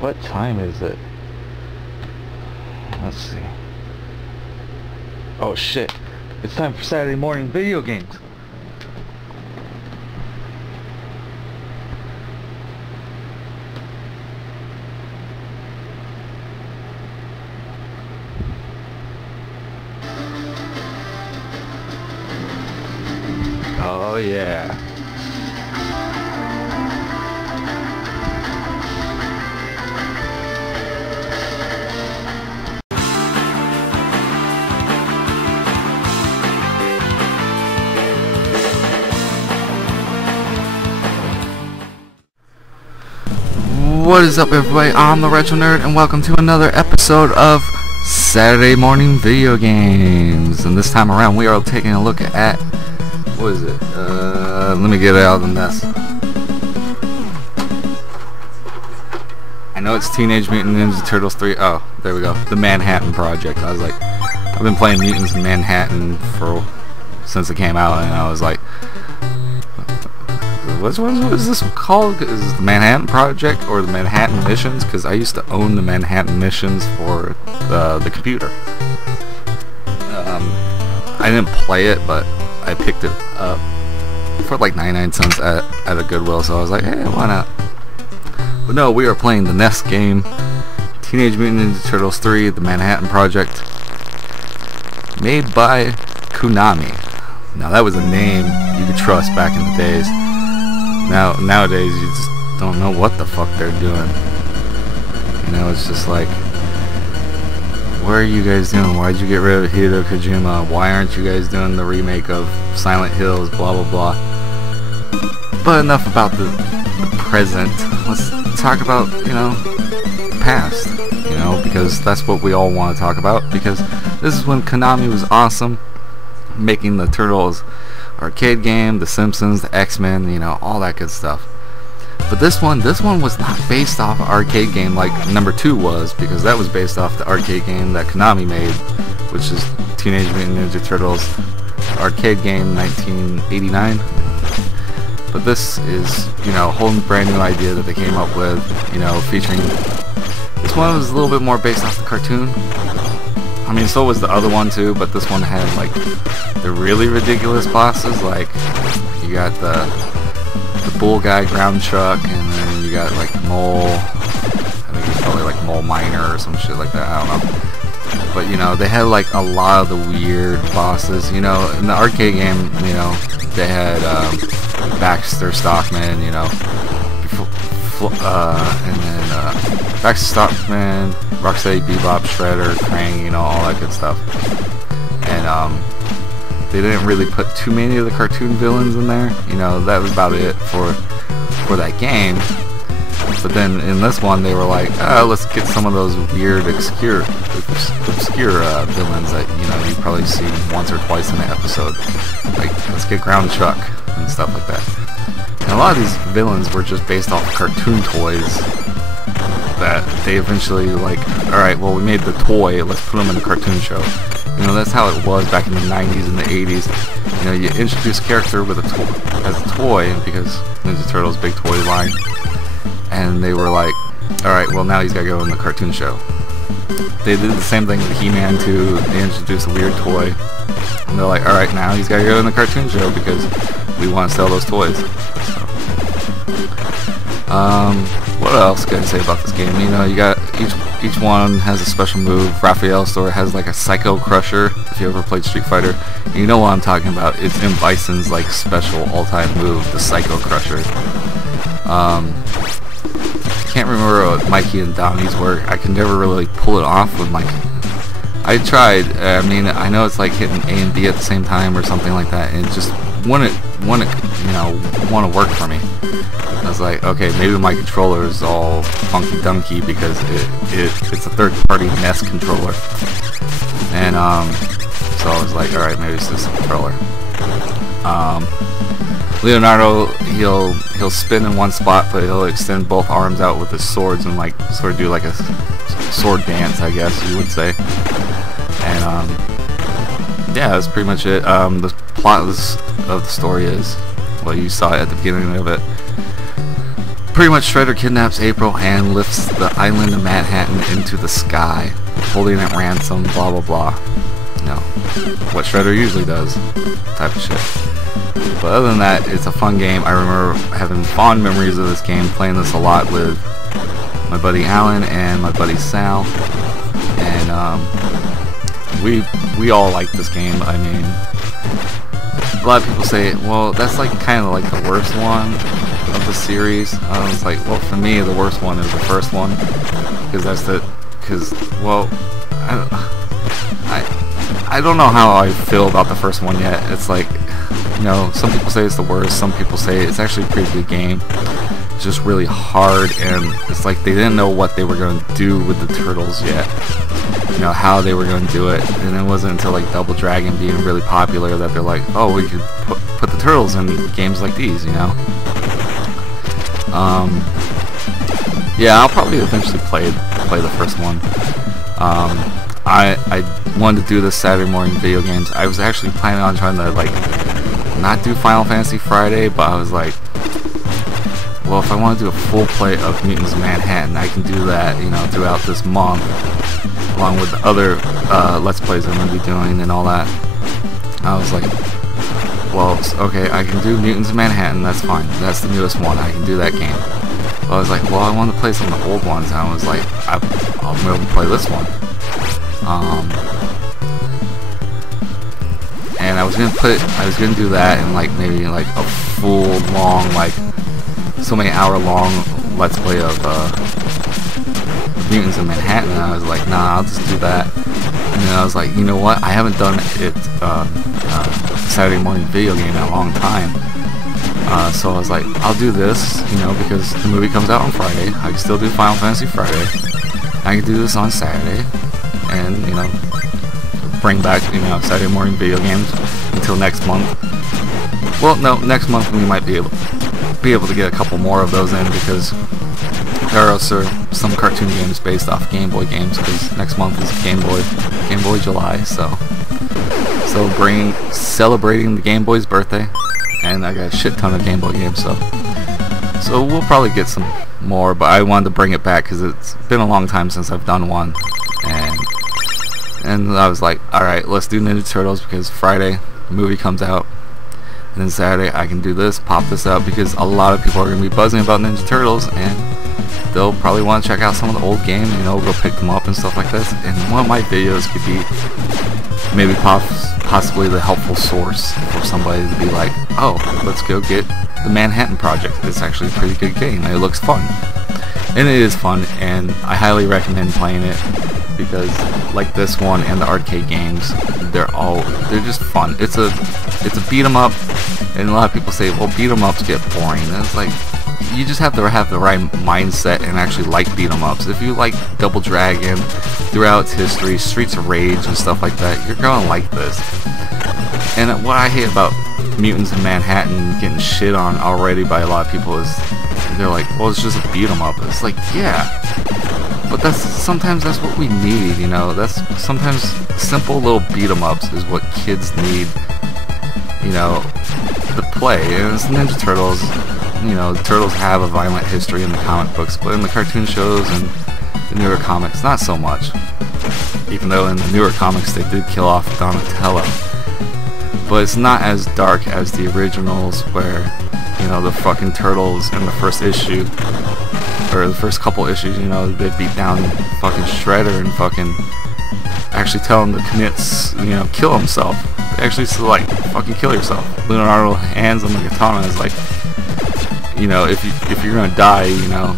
What time is it? Let's see. Oh shit. It's time for Saturday morning video games. Oh yeah. What is up, everybody? I'm the Retro Nerd, and welcome to another episode of Saturday Morning Video Games. And this time around, we are taking a look at, what is it? Let me get it out of the mess. I know it's Teenage Mutant Ninja Turtles 3. Oh, there we go. The Manhattan Project. I was like, I've been playing Mutants in Manhattan since it came out, and I was like, what is this called? Is this the Manhattan Project or the Manhattan Missions? Because I used to own the Manhattan Missions for the computer. I didn't play it, but I picked it up for like 99 cents at a Goodwill, so I was like, hey, why not? But no, we are playing the NES game, Teenage Mutant Ninja Turtles 3, the Manhattan Project, made by Konami. Now that was a name you could trust back in the days. Nowadays, you just don't know what the fuck they're doing. You know, it's just like, what are you guys doing? Why'd you get rid of Hideo Kojima? Why aren't you guys doing the remake of Silent Hills? Blah blah blah. But enough about the present. Let's talk about, you know, the past. You know, because that's what we all want to talk about. Because this is when Konami was awesome, making the Turtles arcade game, the Simpsons, the X-Men, you know, all that good stuff. But this one was not based off an arcade game like number 2 was, because that was based off the arcade game that Konami made, which is Teenage Mutant Ninja Turtles arcade game 1989. But this is, you know, a whole brand new idea that they came up with, you know, featuring, this one was a little bit more based off the cartoon. I mean, so was the other one too, but this one had like the really ridiculous bosses. Like you got the bull guy, Ground Chuck, and then you got like Mole. I think it's probably like Mole Miner or some shit like that. I don't know. But you know, they had like a lot of the weird bosses. You know, in the arcade game, you know, they had Baxter Stockman. You know, and then Baxter Stockman, Rocksteady, Bebop, Shredder, Krang, you know, all that good stuff. And they didn't really put too many of the cartoon villains in there. You know, that was about it for that game. But then in this one, they were like, let's get some of those weird, obscure villains that, you know, you probably see once or twice in an episode. Like, let's get Ground Chuck and stuff like that. And a lot of these villains were just based off cartoon toys that they eventually like, alright, well, we made the toy, let's put them in a cartoon show. You know, that's how it was back in the 90s and the 80s. You know, you introduce a character with as a toy, because Ninja Turtles' big toy line, and they were like, alright, well, now he's got to go in the cartoon show. They did the same thing with He-Man too. They introduced a weird toy, and they're like, alright, now he's got to go in the cartoon show because we want to sell those toys. What else can I say about this game? You know, you got each one has a special move. Raphael's store has like a Psycho Crusher. If you ever played Street Fighter, you know what I'm talking about. It's M. Bison's like special all-time move, the Psycho Crusher. Can't remember what Mikey and Donnie's were. I can never really pull it off with Mikey. I tried. I mean, I know it's like hitting A and B at the same time or something like that, and it just wouldn't you know, want to work for me. I was like, okay, maybe my controller is all funky dunky because it's a third-party NES controller. And so I was like, alright, maybe it's just a controller. Leonardo, he'll spin in one spot, but he'll extend both arms out with his swords and like sort of do like a sword dance, I guess you would say. And yeah, that's pretty much it. The plot of the story is, well, you saw it at the beginning of it. pretty much Shredder kidnaps April and lifts the island of Manhattan into the sky, holding it ransom, blah blah blah. You know, what Shredder usually does, type of shit. But other than that, it's a fun game. I remember having fond memories of this game, playing this a lot with my buddy Alan and my buddy Sal, and we all like this game. I mean, a lot of people say, well, that's like kind of like the worst one of the series. I was like, well, for me, the worst one is the first one, well, I don't know how I feel about the first one yet. It's like, you know, some people say it's the worst, some people say it's actually a pretty good game. It's just really hard, and it's like they didn't know what they were going to do with the turtles yet. You know, how they were going to do it, and it wasn't until like Double Dragon being really popular that they're like, oh, we could put the turtles in games like these, you know. Yeah, I'll probably eventually play the first one. I wanted to do this Saturday morning video games. I was actually planning on trying to like not do Final Fantasy Friday, but I was like, well, if I want to do a full play of Mutants in Manhattan, I can do that, you know, throughout this month, along with the other Let's Plays I'm going to be doing and all that. I was like, well, okay, I can do Mutants in Manhattan, that's fine. That's the newest one, I can do that game. But I was like, well, I want to play some of the old ones, and I was like, I'll be able to play this one. And I was gonna do that in like maybe like a full long, like so many hour long Let's Play of Mutants in Manhattan, and I was like, nah, I'll just do that. And then I was like, you know what, I haven't done it Saturday morning video game in a long time, so I was like, I'll do this, you know, because the movie comes out on Friday. I can still do Final Fantasy Friday. I can do this on Saturday, and, you know, bring back, you know, Saturday morning video games until next month. Well, no, next month we might be able to get a couple more of those in, because there are also some cartoon games based off Game Boy games, because next month is Game Boy July, so celebrating the Game Boy's birthday, and I got a shit ton of Game Boy games, so we'll probably get some more, but I wanted to bring it back because it's been a long time since I've done one, and I was like, alright, let's do Ninja Turtles, because Friday the movie comes out, and then Saturday I can do this, pop this out, because a lot of people are going to be buzzing about Ninja Turtles, and they'll probably want to check out some of the old games, you know, go pick them up and stuff like this, and one of my videos could be maybe possibly the helpful source for somebody to be like, oh, let's go get the Manhattan Project. It's actually a pretty good game, and it looks fun. And it is fun, and I highly recommend playing it, because like this one and the arcade games, they're just fun. It's a beat 'em up, and a lot of people say, well, beat 'em ups get boring. And it's like, you just have to have the right mindset and actually like beat 'em ups. If you like Double Dragon throughout its history, Streets of Rage and stuff like that, you're gonna like this. And what I hate about Mutants in Manhattan getting shit on already by a lot of people is they're like, well, it's just a beat 'em up. It's like, yeah, but sometimes that's what we need, you know. That's sometimes simple little beat 'em ups is what kids need, you know, to play. And it's Ninja Turtles. You know, the Turtles have a violent history in the comic books, but in the cartoon shows and the newer comics, not so much. Even though in the newer comics they did kill off Donatello. But it's not as dark as the originals, where, you know, the fucking Turtles in the first issue, or the first couple issues, you know, they beat down fucking Shredder and fucking actually tell him to commit, you know, kill himself. They actually say, like, fucking kill yourself. Leonardo hands him the katana and is like, you know, if you're gonna die, you know,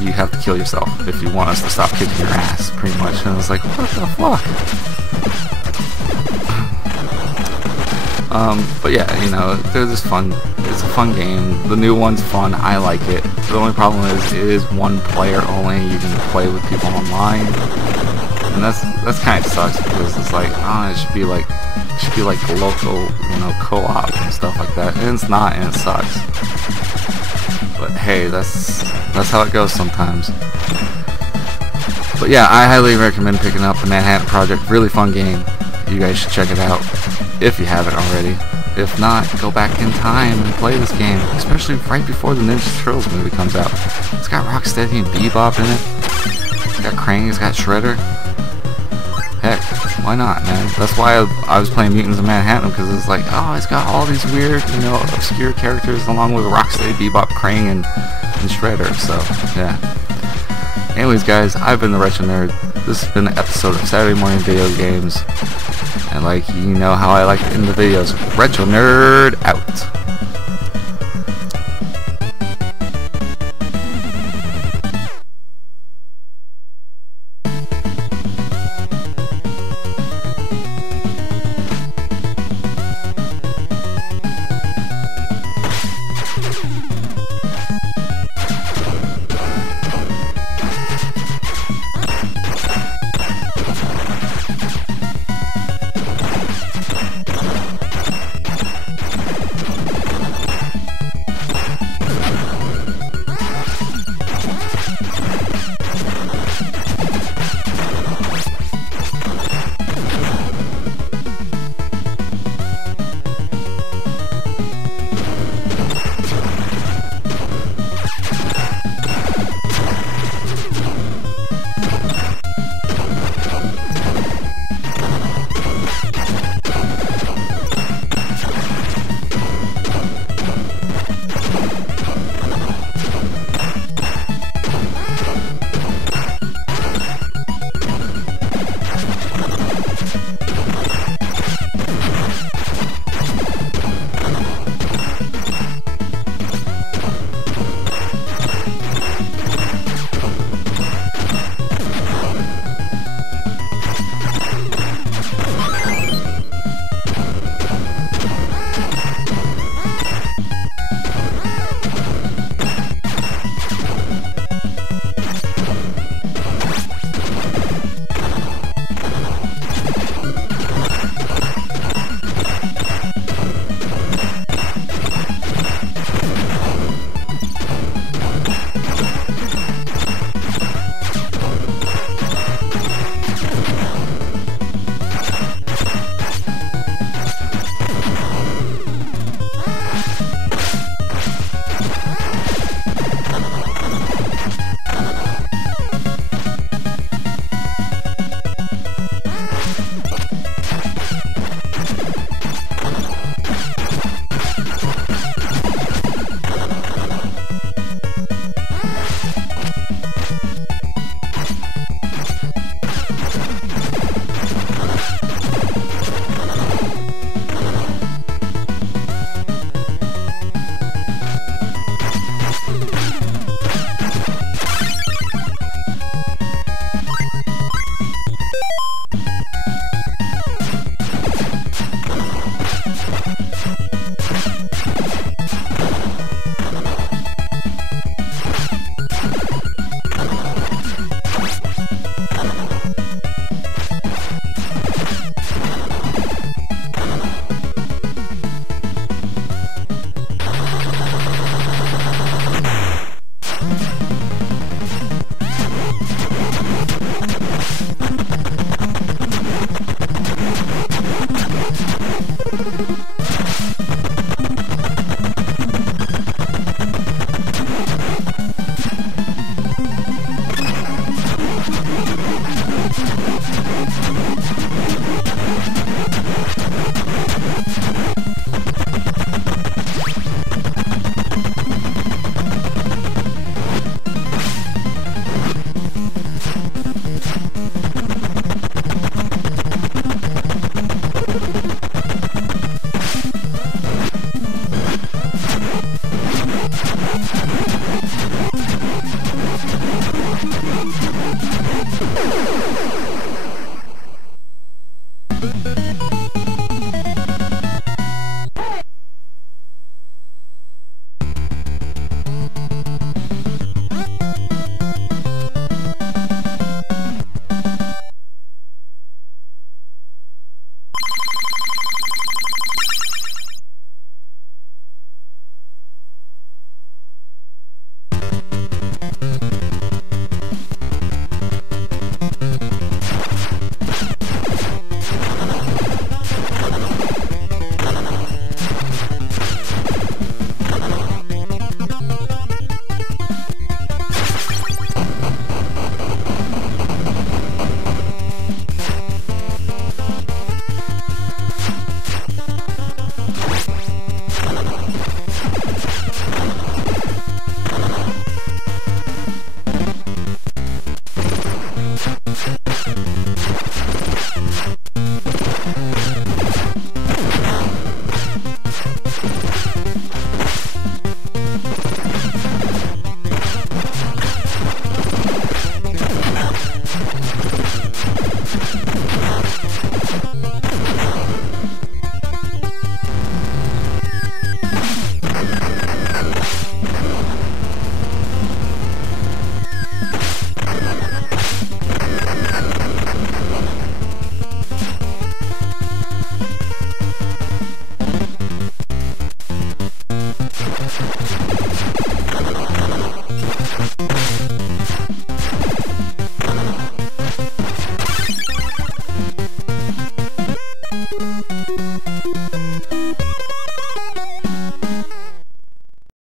you have to kill yourself if you want us to stop kicking your ass, pretty much. And I was like, what the fuck? But yeah, you know, they're just fun. It's a fun game. The new one's fun. I like it. The only problem is it is one player only. You can play with people online, and that's kind of sucks, because it's like, oh, it should be like local, you know, co-op and stuff like that, and it's not, and it sucks. But hey, that's how it goes sometimes. But yeah, I highly recommend picking up the Manhattan Project. Really fun game. You guys should check it out if you haven't already. if not, go back in time and play this game, especially right before the Ninja Turtles movie comes out. It's got Rocksteady and Bebop in it. It's got Krang, it's got Shredder. Heck, why not, man? That's why I was playing Mutants of Manhattan, because it's like, oh, it's got all these weird, you know, obscure characters along with Rocksteady, Bebop, Krang, and Shredder, so, yeah. Anyways, guys, I've been the Retro Nerd. This has been an episode of Saturday Morning Video Games. And like, you know how I like to end the videos. Retro Nerd out.